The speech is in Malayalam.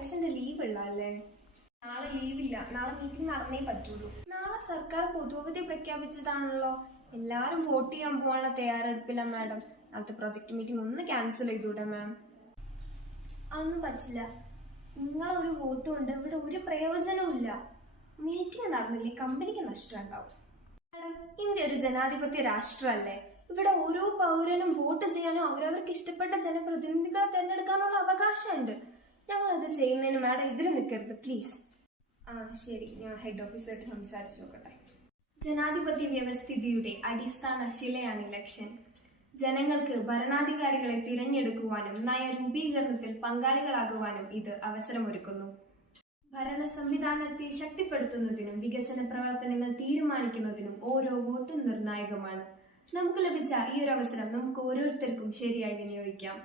ഇലക്ഷന്റെ ലീവ് ഉള്ളല്ലേ? നാളെ ലീവില്ല, നാളെ മീറ്റിംഗ് നടന്നേ പറ്റുള്ളൂ. നാളെ സർക്കാർ പൊതുവധി പ്രഖ്യാപിച്ചതാണല്ലോ. എല്ലാരും വോട്ട് ചെയ്യാൻ പോകാനുള്ള തയ്യാറെടുപ്പില്ല മാഡം. നാളത്തെ പ്രൊജക്ട് മീറ്റിംഗ് ഒന്ന് ക്യാൻസൽ ചെയ്തൂടെ മാം? അതൊന്നും പറ്റില്ല. നിങ്ങളൊരു വോട്ട് കൊണ്ട് ഇവിടെ ഒരു പ്രയോജനവും ഇല്ല. മീറ്റിംഗ് നടന്നില്ലേ കമ്പനിക്ക് നഷ്ടമുണ്ടാവും. മാഡം, ഇന്ത്യ ഒരു ജനാധിപത്യ രാഷ്ട്രമല്ലേ? ഇവിടെ ഓരോ പൗരനും വോട്ട് ചെയ്യാനും അവരവർക്ക് ഇഷ്ടപ്പെട്ട ജനപ്രതിനിധികളെ തിരഞ്ഞെടുക്കാനുള്ള അവകാശമുണ്ട്. ഞങ്ങൾ അത് ചെയ്യുന്നതിന് മാഡം എതിര് നിൽക്കരുത് പ്ലീസ്. ശരി, ഞാൻ ഹെഡ് ഓഫീസറായിട്ട് സംസാരിച്ചു നോക്കട്ടെ. ജനാധിപത്യ വ്യവസ്ഥിതിയുടെ അടിസ്ഥാന ശിലയാണ് ഇലക്ഷൻ. ജനങ്ങൾക്ക് ഭരണാധികാരികളെ തിരഞ്ഞെടുക്കുവാനും നയരൂപീകരണത്തിൽ പങ്കാളികളാകുവാനും ഇത് അവസരമൊരുക്കുന്നു. ഭരണ സംവിധാനത്തെ ശക്തിപ്പെടുത്തുന്നതിനും വികസന പ്രവർത്തനങ്ങൾ തീരുമാനിക്കുന്നതിനും ഓരോ വോട്ടും നിർണായകമാണ്. നമുക്ക് ലഭിച്ച ഈ ഒരു അവസരം നമുക്ക് ഓരോരുത്തർക്കും ശരിയായി വിനിയോഗിക്കാം.